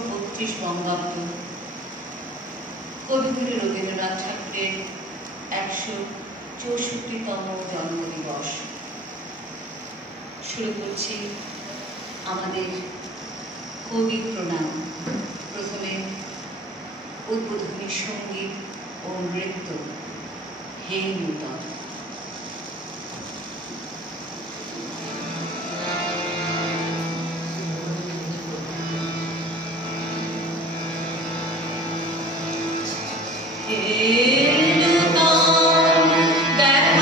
1932 বঙ্গাব্দ কবিগুরু রবীন্দ্রনাথ ঠাকুরের 164তম জন্মদিবস। শুরু করছি আমাদের কবি প্রণাম। প্রথমে উদ্বোধনী সঙ্গীত ও নৃত্য হে নূতন। দেখা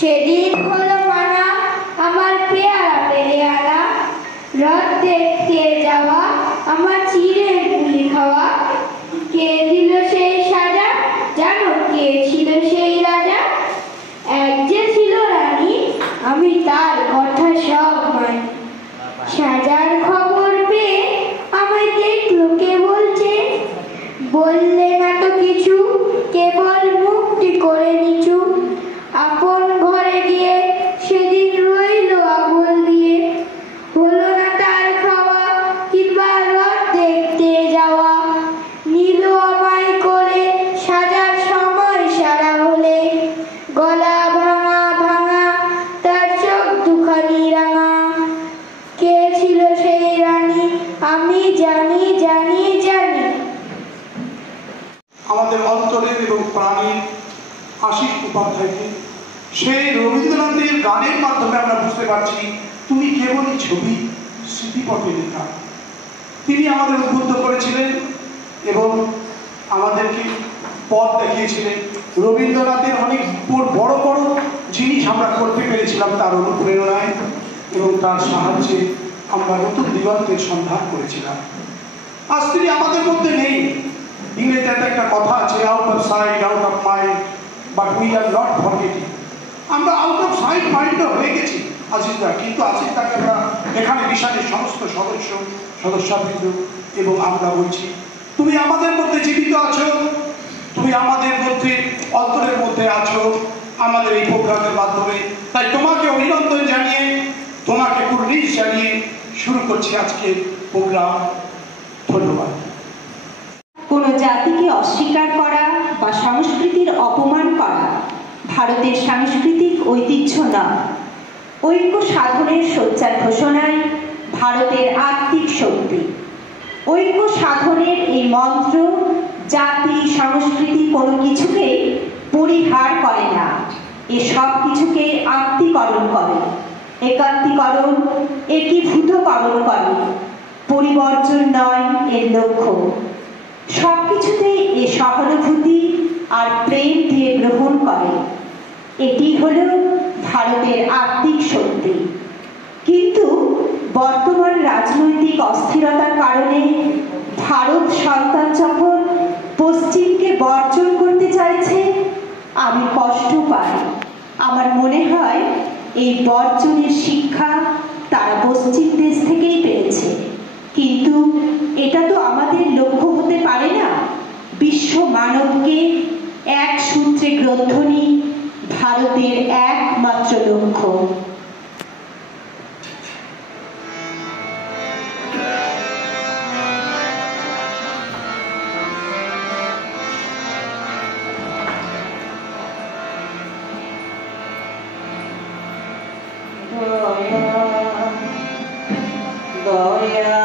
সেদিন হলো মানা আমার পেয়ারা পেরিয়ারা, রথ দেখতে যাওয়া আমার চিড়ের গুলি খাওয়া। কে দিল সেই সাজা, জানো কে ছিল সেই রাজা? এক যে ছিল রানী, আমি তার কথা সব মানি। সাজার খবর পেয়ে আমায় দেখলো কে বলছে, বললে না তো কিছু, কেবল মুক্তি করে নিচু। আপন ঘরে গিয়ে সেদিন রইল আঙুল দিয়ে, হলো না তার খাওয়া কিংবা রথ দেখতে যাওয়া। নিল আমায় করে সাজার সময় সারা হলে, গলা ভাঙা ভাঙা তার চোখ দুখানি রাঙা। কে ছিল সেই রানী আমি জানি জানি জানি। আমাদের অন্তরের এবং প্রাণের আশিস উপাধ্যায়কে সেই রবীন্দ্রনাথের গানের মাধ্যমে আমরা বুঝতে পারছি তুমি কেবলই ছবি, স্মৃতিপটে লেখা। তিনি আমাদের উদ্বুদ্ধ করেছিলেন এবং আমাদেরকে পথ দেখিয়েছিলেন। রবীন্দ্রনাথের অনেক বড় বড় জিনিস আমরা করতে পেরেছিলাম তার অনুপ্রেরণায়, এবং তার সাহায্যে আমরা নতুন দিগন্তের সন্ধান করেছিলাম। আজ তিনি আমাদের মধ্যে নেই। ইংরেজিতে একটা কথা আছে, out of sight out of mind, but we are not forgetting. আমরা আউট অফ সাইট মাইন্ডও হয়ে গেছি আজিজরা, কিন্তু আজিজদাকে আমরা এখানে মিশনের সমস্ত সদস্যবৃন্দ এবং আমরা বলছি তুমি আমাদের মধ্যে জীবিত আছো, তুমি আমাদের মধ্যে অন্তরের মধ্যে আছো আমাদের এই প্রোগ্রামের মাধ্যমে। তাই তোমাকে অভিনন্দন জানিয়ে, তোমাকে কুর্নিশ জানিয়ে শুরু করছি আজকের প্রোগ্রাম। ধন্যবাদ। কোনো জাতিকে অস্বীকার করা বা সংস্কৃতির অপমান করা ভারতের সাংস্কৃতিক ঐতিহ্য না। ঐক্য সাধনের সোচ্চার ঘোষণায় ভারতের আত্মিক শক্তি। ঐক্য সাধনের এই মন্ত্র জাতি সংস্কৃতি কোনো কিছুকে পরিহার করে না, এ সব কিছুকে আত্মীকরণ করে, একাত্মীকরণ, একীভূতকরণ করে। পরিবর্তন নয় এর লক্ষ্য। সব কিছুতেই এ সহানুভূতি আর প্রেম দিয়ে গ্রহণ করে। এটি হল ভারতের আত্মিক শক্তি। কিন্তু বর্তমান রাজনৈতিক অস্থিরতার কারণে ভারত সন্তান যখন পশ্চিমকে বর্জন করতে চাইছে, আমি কষ্ট পাই। আমার মনে হয় এই বর্জনের শিক্ষা তারা পশ্চিম দেশ থেকেই পেয়েছে। কিন্তু এটা তো আমাদের লক্ষ্য হতে পারে না। বিশ্ব মানবকে এক সূত্রে গ্রন্থনি ভারতের একমাত্র লক্ষ্য। দয়া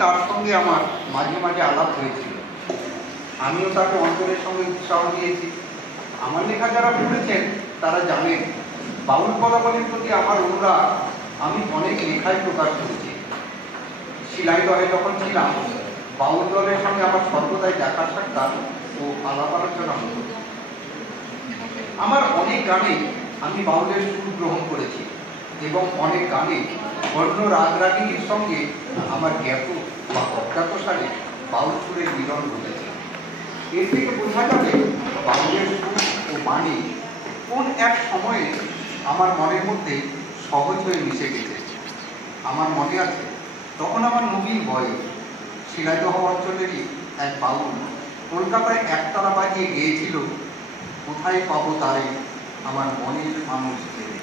তার সঙ্গে আমার মাঝে মাঝে আলাপ হয়েছিল। আমিও তাকে অন্তরের সঙ্গে উৎসাহ দিয়েছি। আমার লেখা যারা পড়েছেন তারা জানেন বাউল পদাবলীর প্রতি আমার অনুরাগ আমি অনেক লেখায় প্রকাশ করেছি। শিলাই দলে যখন ছিলাম বাউল দলের সঙ্গে আমার সর্বদাই দেখা সাক্ষাৎ ও আলাপ আলোচনা হতো। আমার অনেক গানে আমি বাউলের সুর গ্রহণ করেছি এবং অনেক গানে বর্ণ রাগরাগিনীর সঙ্গে আমার জ্ঞাত বা অজ্ঞাত সালে বাউল সুরের মিলন ঘটেছে। এর থেকে বোঝা যাবে বাউলের সুর ও বাণী কোন এক সময়ে আমার মনের মধ্যে সহজ হয়ে মিশে গেছে। আমার মনে আছে তখন আমার নবীন বয়স। শিলাইদহ অঞ্চলেরই এক বাউল কলকাতায় একতারা বাজিয়ে গিয়েছিল, কোথায় পাবো তারে আমার মনের মানুষ ছেড়ে।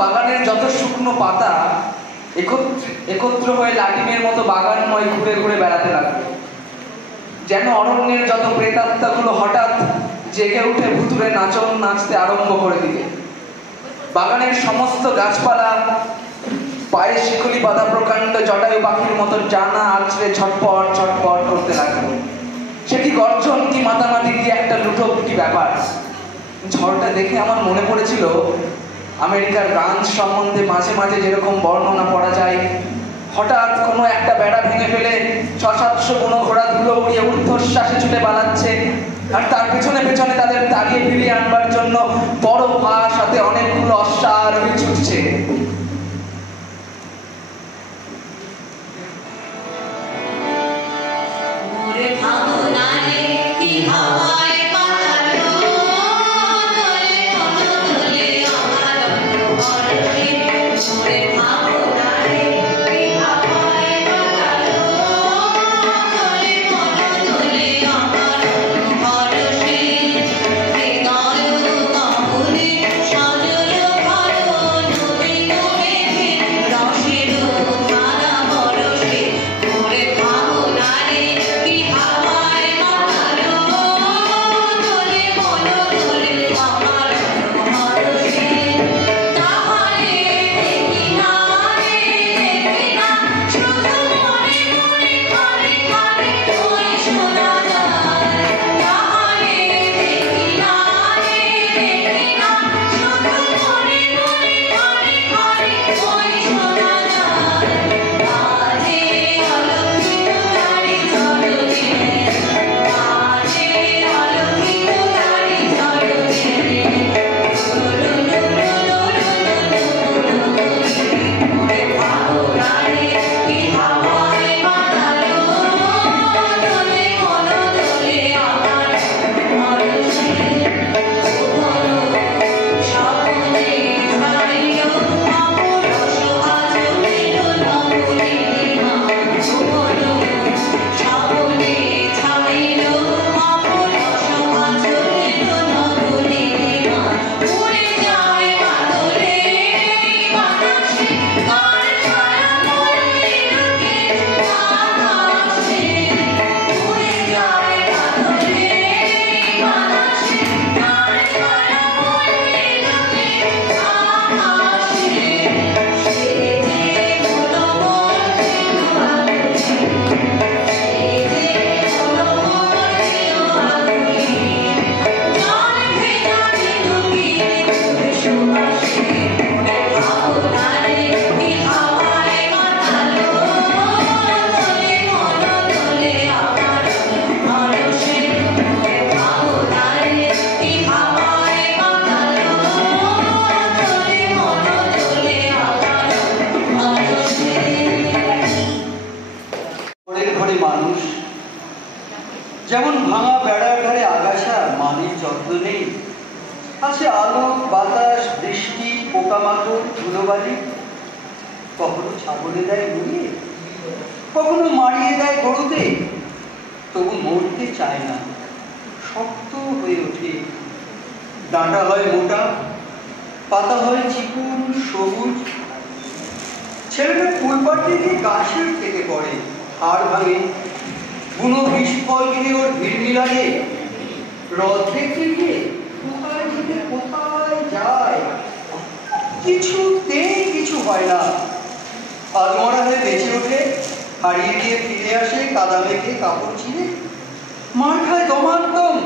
বাগানের যত শুকনো পাতা একত্র হয়ে লাটিমের মতো বাগানময় ঘুরে ঘুরে বেড়াতে লাগলো। যেন অরণ্যের যত প্রেতাত্মাগুলো হঠাৎ জেগে উঠে ভুতুরে নাচন নাচতে আরম্ভ করে দিলে। বাগানের সমস্ত গাছপালা পায়ে শিকলি বাঁধা প্রকাণ্ড জটায়ু পাখির মতো জানা আছড়ে ছটপট ছটপট করতে লাগলো। সে কি গর্জন, কি মাতামাতি, কি একটা লুটোপুটি ব্যাপার। ঝড়টা দেখে আমার মনে পড়েছিল আমেরিকার গান সম্বন্ধে মাঝে মাঝে যেরকম বর্ণনা পড়া যায়, হঠাৎ কোনো একটা বেড়া ভেঙে ফেলে ৬০০-৭০০ কোনো ঘোড়া ধুলো উড়িয়ে ঊর্ধ্বশ্বাসে ছুটে পালাচ্ছে, আর তার পেছনে পেছনে তাদের তাড়িয়ে ফিরিয়ে আনবার জন্য বড় পা সাথে অনেকগুলো অশ্বারোহী ছুটছে। যেমন ভাঙা বেড়ার ধারে আগাছা মানের যত্ন নেই, আছে আলো বাতাস বৃষ্টি পোকামাকড় ধুলোবালি। কখনো ছাগলে দেয় নুয়ে, কখনো মারিয়ে দেয় গরুতে, তবু মরতে চায় না, শক্ত হয়ে ওঠে। ডাঁটা হয় মোটা, পাতা হয় চিকুন সবুজ। ছেলেটা ফুল পাড়তে গিয়ে গাছের থেকে পড়ে, হাড় ভাঙে, বুনো বিষফল গিয়ে ওর ভিড় লাগে। রথ দেখতে গিয়ে কোথায় থেকে কোথায় যায়, কিছুতেই কিছু হয় না। আধমরা হয়ে বেঁচে ওঠে, হারিয়ে গিয়ে ফিরে আসে কাদা মেঘে কাপড় ছিঁড়ে। মার খায় দমান্তম,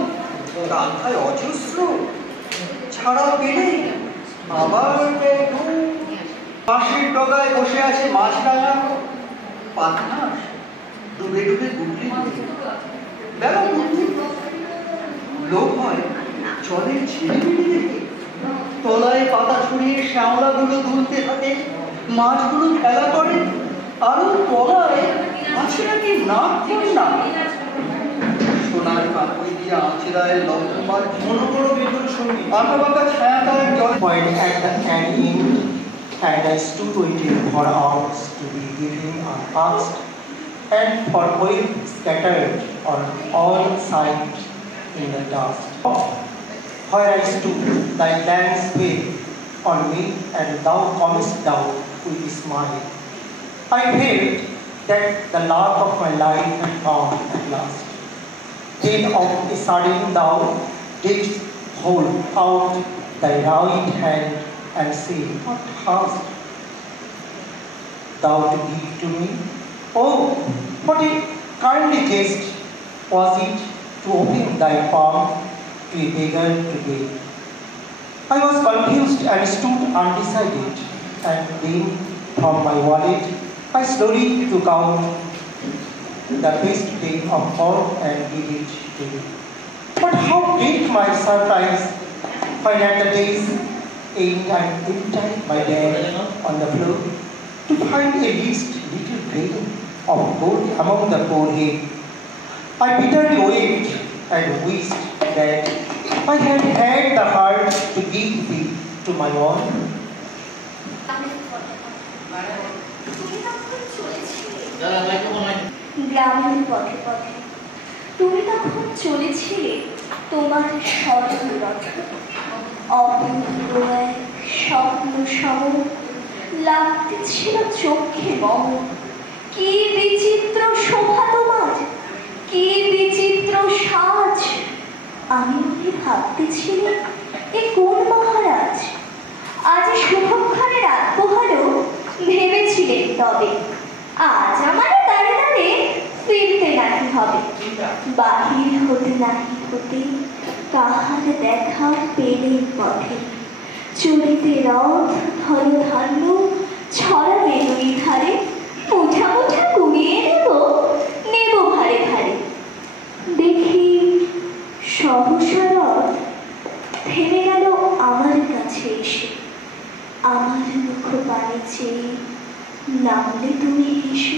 প্রাণ খায় অজস্র, ছাড়া পেলে আবার মাসির ডগায় বসে আছে মাছরাঙা, পাতনাস ডুবে ডুবে গুগলি বেলা বুদ্ধি। লোক হয় জলের ঝিলিমিলি দেখে, তলায় পাতা ছড়িয়ে শ্যাওলাগুলো দুলতে থাকে, মাছগুলো খেলা করে। আরো তলায় আছে নাকি নাক না সোনার কাপড় দিয়ে আঁচড়ায় লম্বা মনো বড় বেগুন সঙ্গী আঁকা বাঁকা ছায়া তার জল Point at the end, and I stood waiting for hours to be given our past, and for oil scattered on all sides in the dust. Where I stood, thy glance fell on me, and thou comest down with a smile. I felt that the love of my life had come at last. Then of a sudden thou didst hold out thy right hand and say, what hast thou to give to me? Oh, what a kindly jest was it to open thy palm to a beggar to beg. I was confused and stood undecided, and then from my wallet I slowly took out the best day of all and gave it to you. What But how great my surprise when at the day's end I emptied my bag on the floor to find a least little grain of gold among the poor hay. I bitterly wept and wished that I had had the heart to give thee to my own. গ্রামের পথে পথে তুমি তখন চলেছিলে তোমার স্বর্ণরথ, অপূর্ব এক স্বপ্ন সম লাগতেছিল চোখে মম। কি বিচিত্র শোভা তোমার, কি বিচিত্র সাজ! আমি মনে ভাবতেছিলাম এ কোন মহারাজ? আজ শুভক্ষণের আত্মহারও ভেবেছিলেন তবে আজ আমার দাঁড়ে দাঁড়ে ফিরতে নাকি হবে। বাহির হতে নাহি হতে কাহার দেখা পেলে পথে, চলিতে রথ ধন ধান্য ছড়াবে দুই ধারে, মুঠা মুঠা কুড়িয়ে নেব ভারে ভারে। দেখি সহসা রথ থেমে গেল আমার কাছে এসে, আমার মুখ পানে চেয়ে নামলে তুমি হেসে।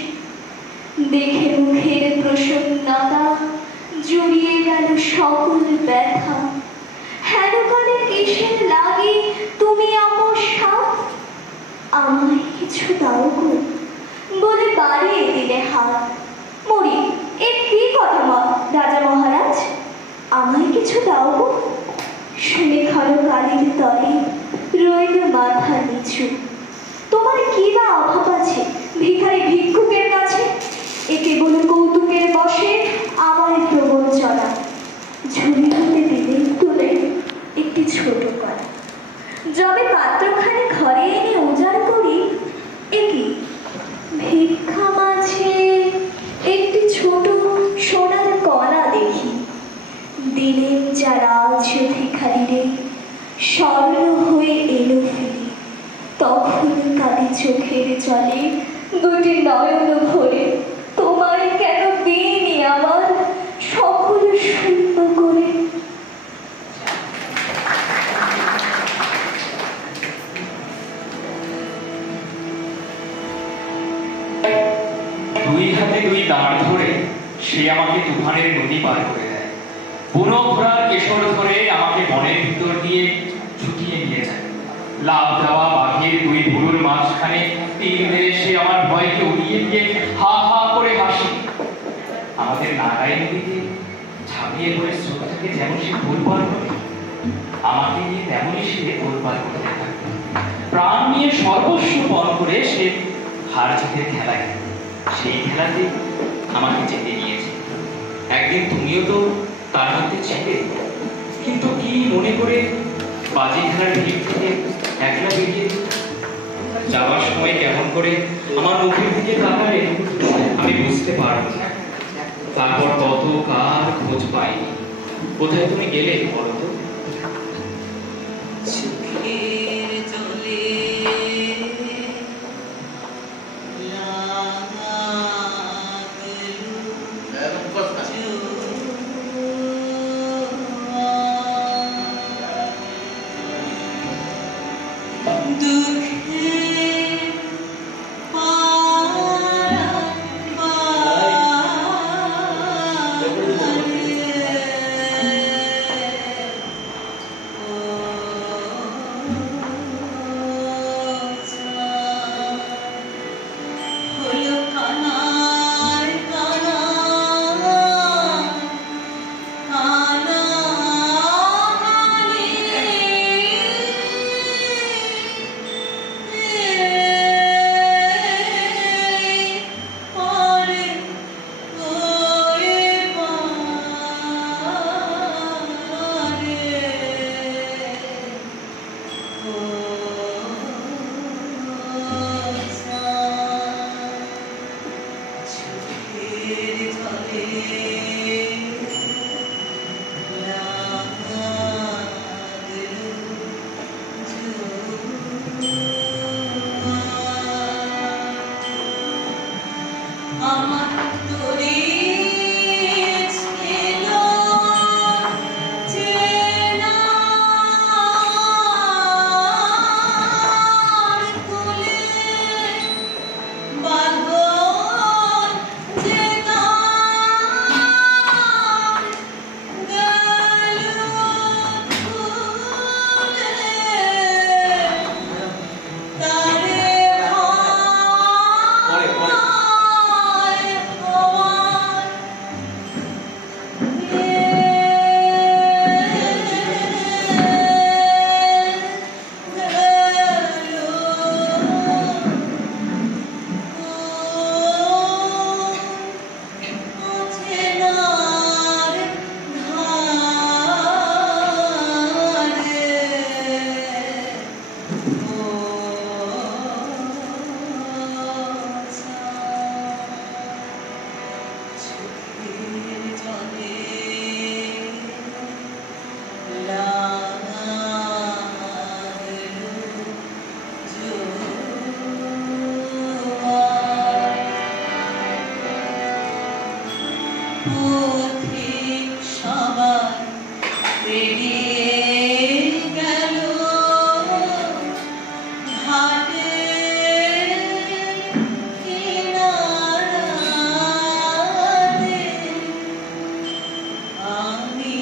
দেখে মুখের প্রসন্নতা জুড়িয়ে গেল সকল ব্যথা, হেন কালে কিসের লাগে তুমি অবসাদ? আমায় কিছু দাও গো বলে বাড়িয়ে দিলে হাত। মরি এ কি কথা রাজা মহারাজ, আমায় কিছু দাও গো? শুনে খড় কালির তলে রইল মাথা নিচু। তোমার কি বা অভাব আছে ভিখারি ভিক্ষুকের কাছে? এ কেবল কৌতুকের বসে আমার প্রবঞ্চনা। ঝুলি হতে দিলেন তুলে একটি ছোট কলা, যবে পাত্রখানে ঘরে এনে উজাড় করি, এ কি ভিক্ষা মাঝে একটি ছোট সোনার কণা দেখি। দিলেন যারা আজ ভিখারিরে স্বর্ণ হয়ে এলো ফিরে, তখন কাঁদে চোখের জলে দুটি নয়ন ভরে। তোমায় কেন দিইনি আমার সকল শূন্য করে? দুই হাতে দুই দাঁড় ধরে সে আমাকে তুফানের নদী পার করে দেয়। বুনো ঘোড়ার কেশর ধরে আমাকে বনের ভিতর দিয়ে ছুটিয়ে নিয়ে যায়। লাভ দেওয়া বাঘের দুই ভুরুর মাঝখানে তীর মেরে সে আমার ভয়কে উড়িয়ে দিয়ে হা হা করে হাসি। আমাদের নাগাই নদীতে ঝাঁপিয়ে পড়ে স্রোতটাকে যেমন সে তোলপার করে, আমাকে নিয়ে তেমনই সে তোলপার করতে থাকে। প্রাণ নিয়ে সর্বস্ব পণ করে সে হার জিতের খেলায়, সেই খেলাতে আমাকে যেতে নিয়েছে। একদিন তুমিও তো তার মধ্যে ছিলে, কিন্তু কি মনে করে বাজি খেলার ভিড় থেকে একলা বেরিয়ে যাওয়ার সময় কেমন করে আমার মুখের দিকে তাকালে আমি বুঝতে পারব না। তারপর কত কার খোঁজ পাইনি। কোথায় তুমি গেলে বলো তো? পথিক সবাই বেরিয়ে গেল ঘাটের কিনারাতে। আমি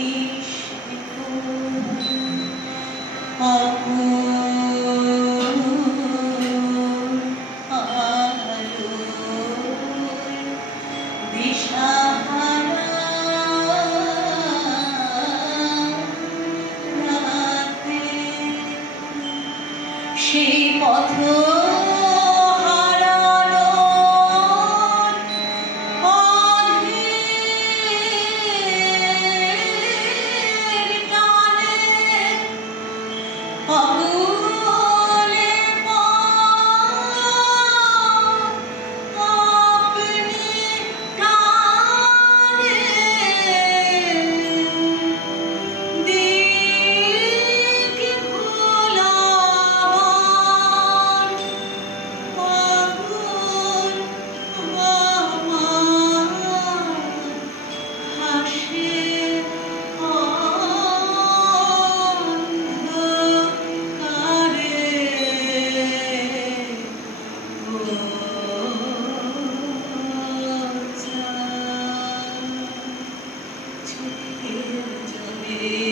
সেই পথ Thank you.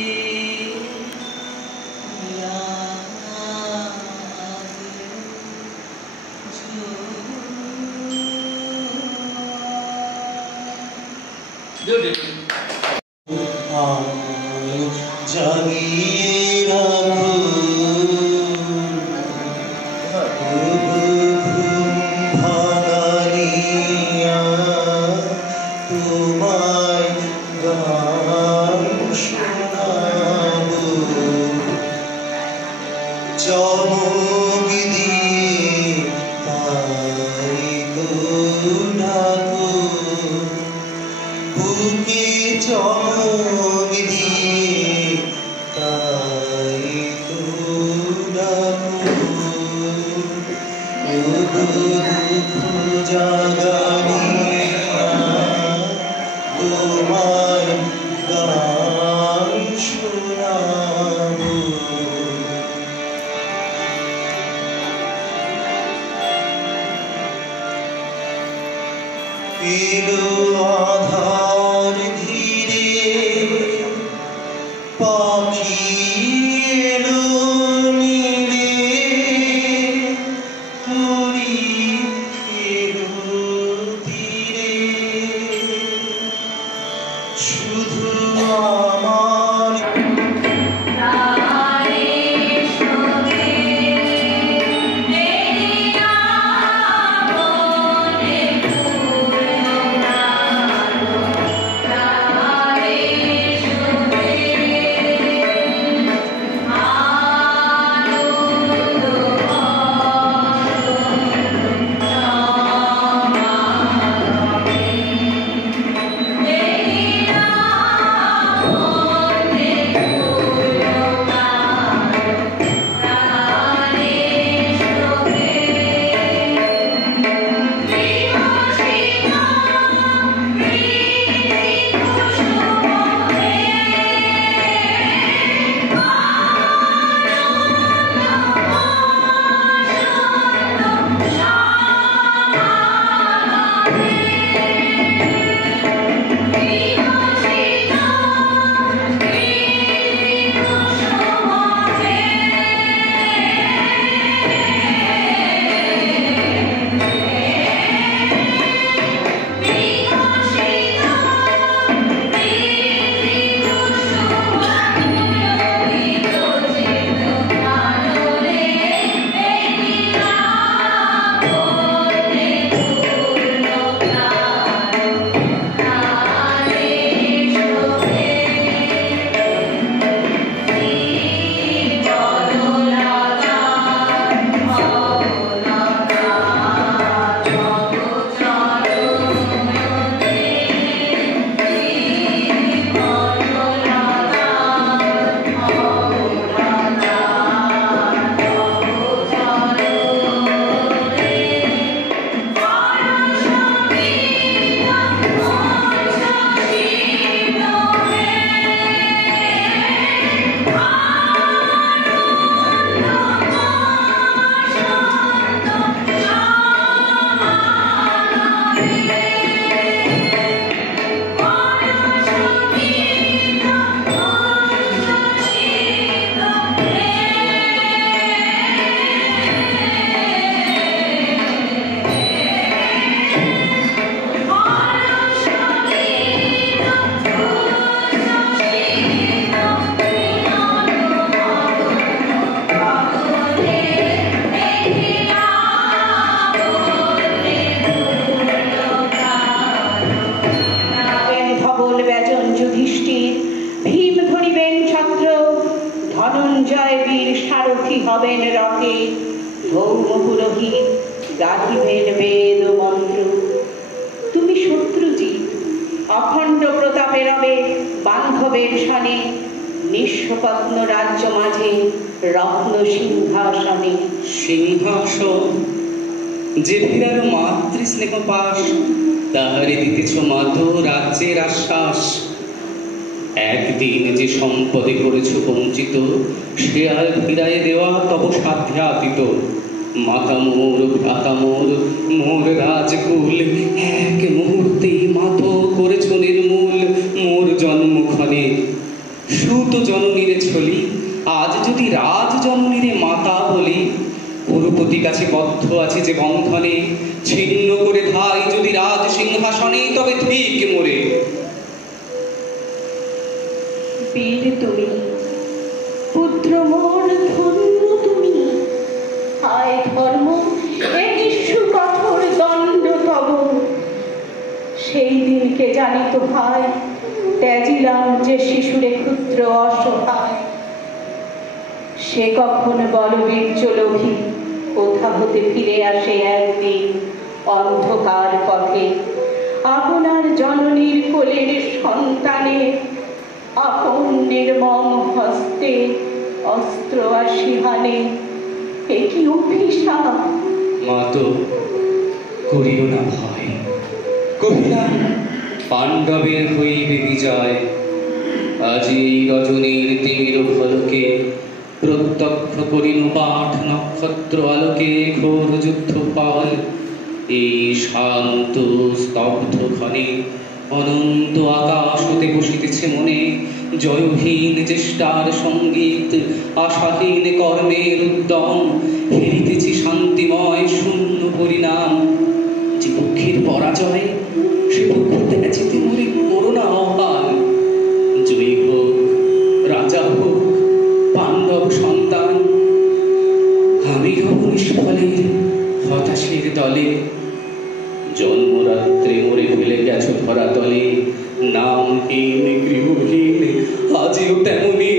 ধনঞ্জয় বীর সারথি হবেন রথে, ধৌম পুরোহিত গাহিবেন বেদ মন্ত্র। তুমি শত্রুজিৎ অখণ্ড প্রতাপে রবে বান্ধবের সনে, নিঃস্বপত্ন রাজ্য মাঝে রত্ন সিংহাসনে। সিংহাসন যে ফিরার মাতৃস্নেহ পাশ, তাহারে দিতেছ মাতো রাজ্যের আশ্বাস। একদিন যে সম্পদে করেছ বঞ্চিত, সে আর ফিরায় দেওয়া তব সাধ্যাতীত। মাতা মোর ভ্রাতা মোর মোর রাজকুল, এক মুহূর্তে মাতো করেছ নির্মূল। মোর জন্মক্ষণে সুত জননীরে ছলি, আজ যদি রাজ জননীরে মাতা বলি। পুরপতি কাছে বদ্ধ আছে যে বন্ধনে, ছিন্ন করে ধাই যদি রাজ সিংহাসনে, তবে ঠিক মোরে। বীর তুমি পুত্র মোর ধন্য তুমি, হায় ধর্ম এ নিঃস্ব কঠোর দণ্ড তব। সেই দিনকে জানিত ভাই, ত্যাজিলাম যে শিশুরে ক্ষুদ্র অসহায়। সে কখন বলবীর্য লোভী, কোথা হতে ফিরে আসে একদিন অন্ধকার পথে। আপনার জননীর কোলের সন্তানে, আপন নির্মম হস্তে অস্ত্র আসিহানে। এ কি অভিশাপ! মাতো করিও না ভয়, কহিলাম পাণ্ডবের হইবে বিজয়। আজি এই রজনীর তীর ফলকে, প্রত্যক্ষ করিনু পাঠ নক্ষত্র আলোকে ঘোর যুদ্ধ ফল। এই শান্ত স্তব্ধ ক্ষণে অনন্ত আকাশ হতে বসিতেছে মনে, জয়হীন চেষ্টার সঙ্গীত, আশাহীন কর্মের উদ্যম। হেরিতেছি শান্তিময় শূন্য পরিণাম। যে পক্ষের পরাজয়, সে পক্ষ ত্যাজিতে মরে করোনা আহ্বান। জয়ী হোক রাজা হোক পাণ্ডব সন্তান, আমি রব নিষ্ফলের হতাশের দলে। জন্মরাত্রে মরে ফেলে গেছ ধরা তলে, নামহীন গৃহহীন আজও তেমনি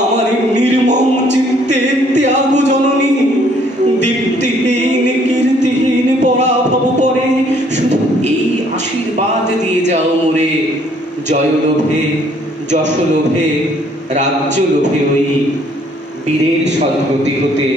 আমার নির্মম চিত্তে ত্যাগ জননী। দীপ্তিহীন কীর্তিহীন পরাভব পরে, শুধু এই আশীর্বাদ দিয়ে যাও মোরে। জয় লোভে যশ লোভে রাজ্য লোভে, ওই বীরের সদ্গতি হতে